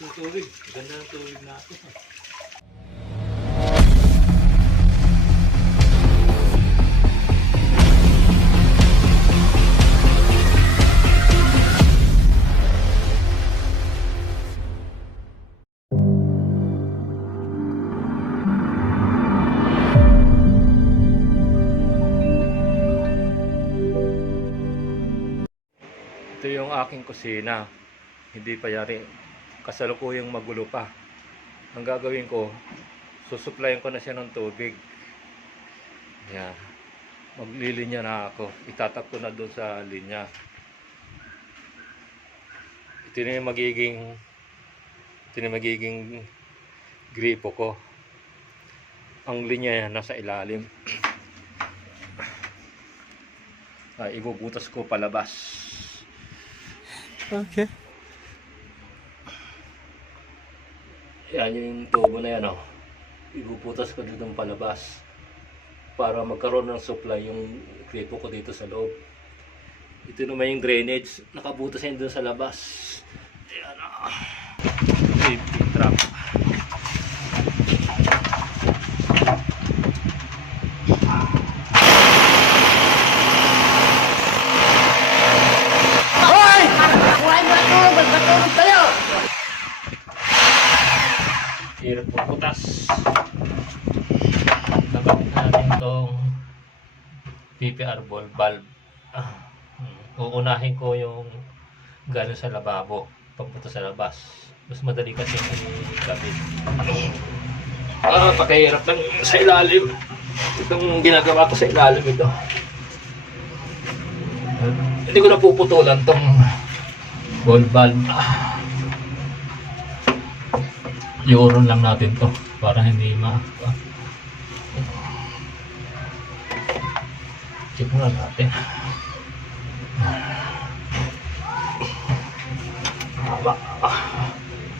Yung tubig. Ganda ng tubig natin. Ito yung aking kusina. Hindi pa yari. Kasalukuyang magulo pa. Ang gagawin ko, susuplayan ko na siya ng tubig. Yan. Maglilinya na ako. Itatap ko na doon sa linya. Ito na yung magiging gripo ko. Ang linya yan nasa ilalim. Ay, ibubutas ko palabas. Okay. Yan yung tubo na yan, oh. Ibubutas ko dito ng palabas para magkaroon ng supply yung gripo ko dito sa loob. Ito naman yung drainage, nakabutas yan doon sa labas. Ayan, oh. Safety trap. Hirap puputas. Nakapit natin itong PPR ball valve. Uunahin ko yung galing sa lababo pagpunta sa labas. Mas madali kasi i-gabit. Pakahirap lang sa ilalim. Itong ginagawa ko sa ilalim ito. Hindi ko na puputulan itong ball valve. Iuron lang natin to para hindi check muna natin.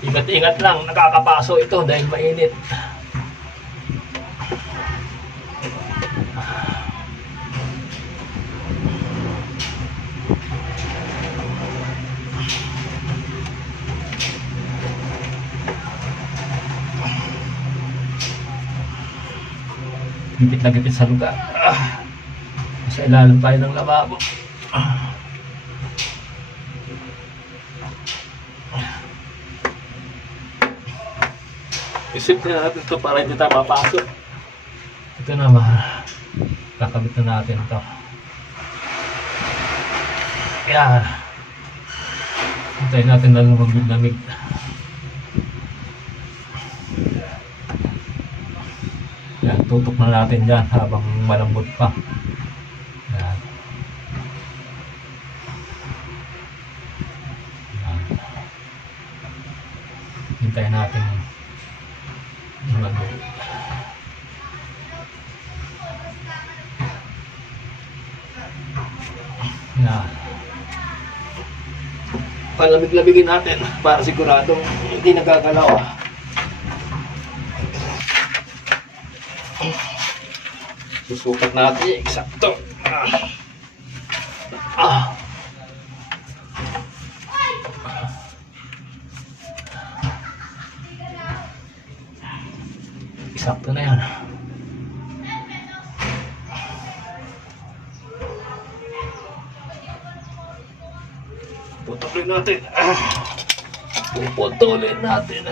Ingat-ingat lang, nakakapaso ito dahil mainit. Gipit na gipit sa lugar. Sa ilalim tayo ng lababo. Isipin na natin ito para hindi tayo mapasok. Ito naman. Kakabit na natin ito. Yan. Hintayin natin na lumamig-lamig. Yan, tutok na natin dyan habang malambot pa. Yan. Yan. Hintayin natin lumambot. Yan. Palamig-lamigin natin para siguradong hindi nagagalaw. Susukat natin eksakto. Eksakto na yan. Putulin natin. Puputulin natin.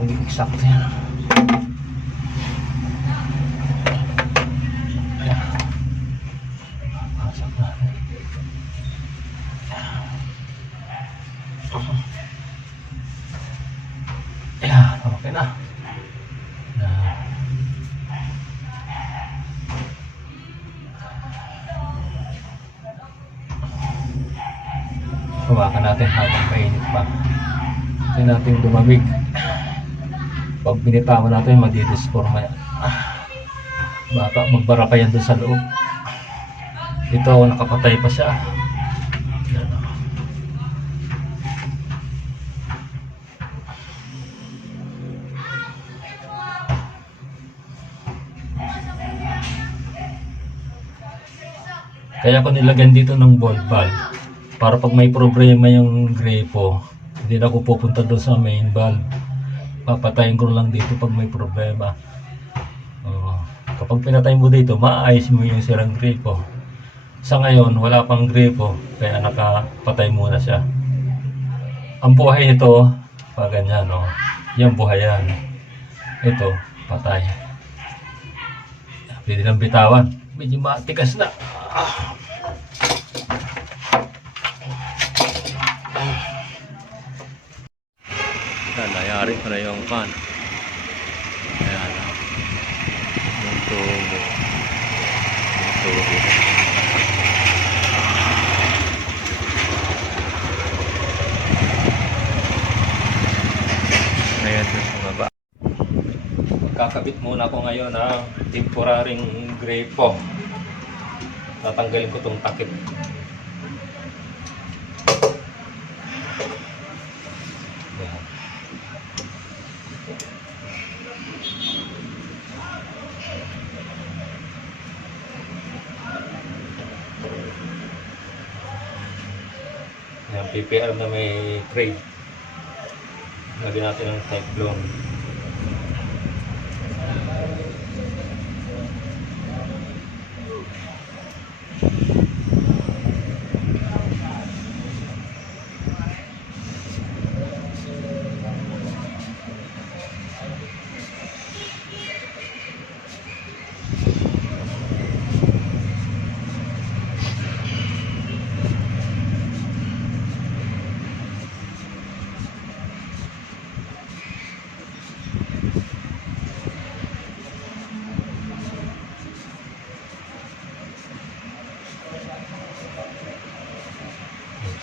Hindi eksakto yan. Okay na. Yan. Hawakan natin habang mainit pa. Hindi natin lumamig. Pag binitawan natin, madidisforma yan. Baka magbara pa yan doon sa loob. Ito, nakapatay pa siya. Yan. Kaya ko nilagyan dito ng ball valve para pag may problema yung grepo, hindi na ako pupunta doon sa main valve. Papatayin ko lang dito pag may problema. Kapag pinatay mo dito, maayos mo yung sirang grepo. Sa ngayon, wala pang grepo, kaya nakapatay muna siya. Ang buhay nito, pag ganyan, no? Yan buhay yan. Ito, patay. Pwede nang bitawan. Medyo matigas na. Nangyari pa na yung pan. Ayan. Yung tubo. Yung tubo. Ayan sa baba. Magkakabit muna ako ngayon ng temporaring grepo. Tatanggalin ko itong takip. Ayan. Ayan, PPR na may tray. Lagyan natin ng cyclone.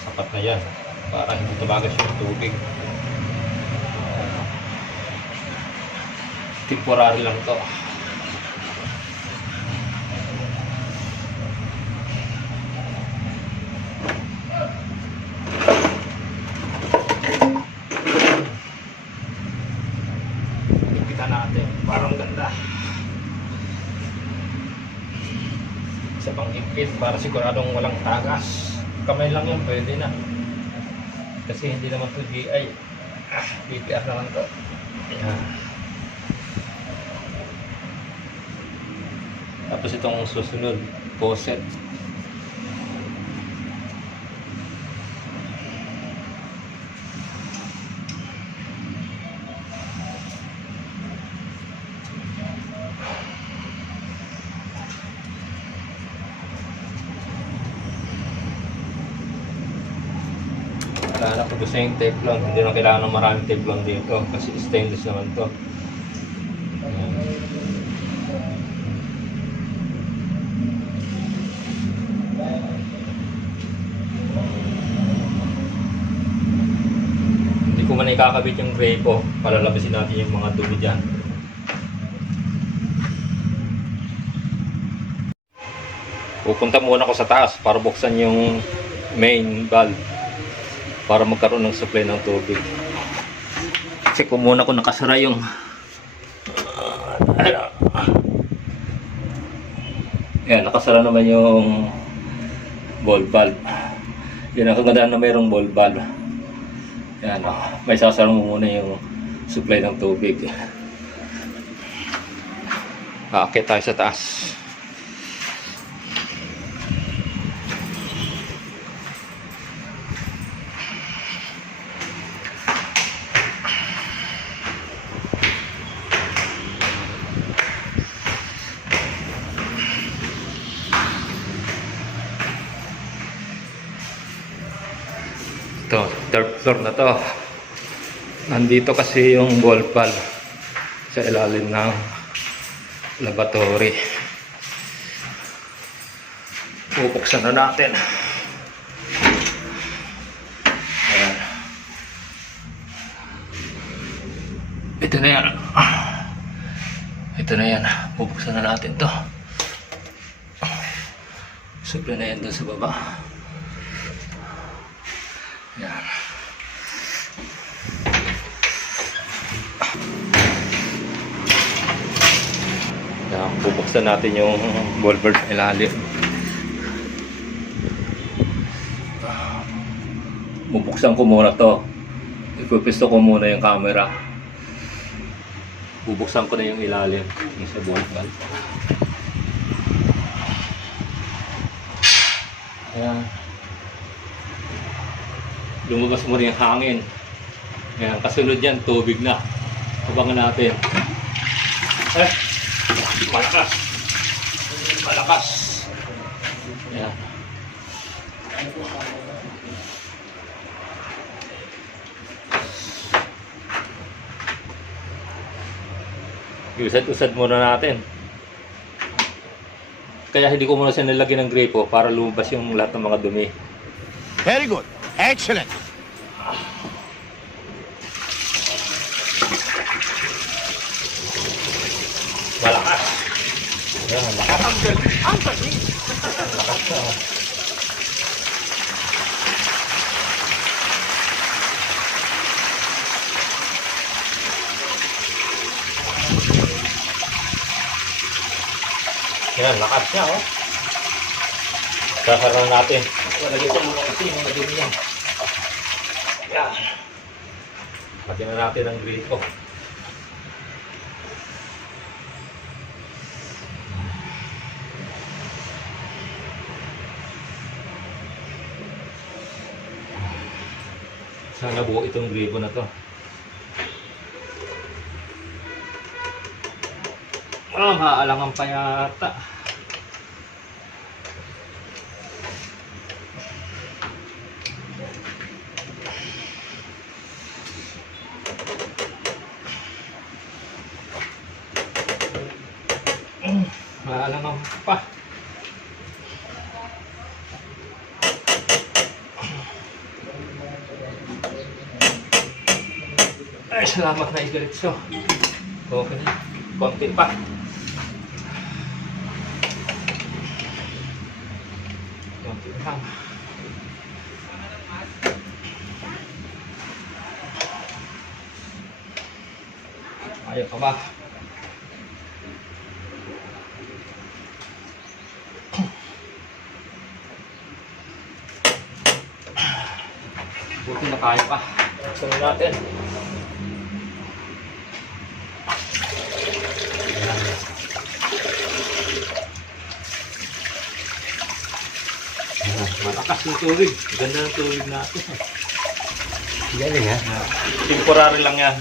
Sapat na yan para hindi tumagas yung tubig. Temporary lang to. Ipitan natin, parang ganda. Isa pang ipit para siguradong walang tagas. Kamay lang yan, pwede na. Kasi hindi naman to GI. PPR naman to. Tapos itong susunod, faucet. Wala na po gusto yung teflon. Hindi na kailangan ng maraming teflon dito kasi stainless naman to. Ayan. Hindi ko man ikakabit yung grepo. Palalabasin natin yung mga dumi dyan. Pupunta muna ako sa taas para buksan yung main valve para magkaroon ng supply ng tubig. Check ko muna kung nakasara yung ayan, nakasara naman yung ball valve. Yan ang kagandaan na mayroong ball valve. Ayan, may sasara mo muna yung supply ng tubig. Aakit tayo sa taas. Ito, third floor na to. Nandito kasi yung ball valve sa ilalim ng lavatory. Pupuksan na natin. Ayan. Ito na yan. Ito na yan. Pupuksan na natin to. Supply na yan doon sa baba. Ayan. Ayan. Pupuksan natin yung ball valve sa ilalim. Bubuksan ko muna to. Ipupisto ko muna yung camera. Bubuksan ko na yung ilalim yung sa ball valve. Ayan. Lumabas muna yung hangin. Ayan. Kasunod yan, tubig na. Abangan natin. Eh! Malakas! Malakas! Ayan. Usad-usad muna natin. Kaya hindi ko muna siya nilagyan ng gripo para lumabas yung lahat ng mga dumi. Very good. Excellent. Malakas. Ayan, malakas. Ang galing. Ang galing. Malakas na. Yan, lakas niya, oh. Sasaran natin. Lagyan ko muna kasi yung naging yan. Yan. Lagyan na natin ang grill ko. Sana buo itong gripo na to. Maalangan pa yata. Maalangan pa. Ay, salamat na Igaritso. Okay na. Konti pa. Konti lang. Ayaw ka ba? Buti na kaya pa. Buksan natin. Malakas yung tubig. Ganda ng tubig natin. Galing ha? Temporary lang yan.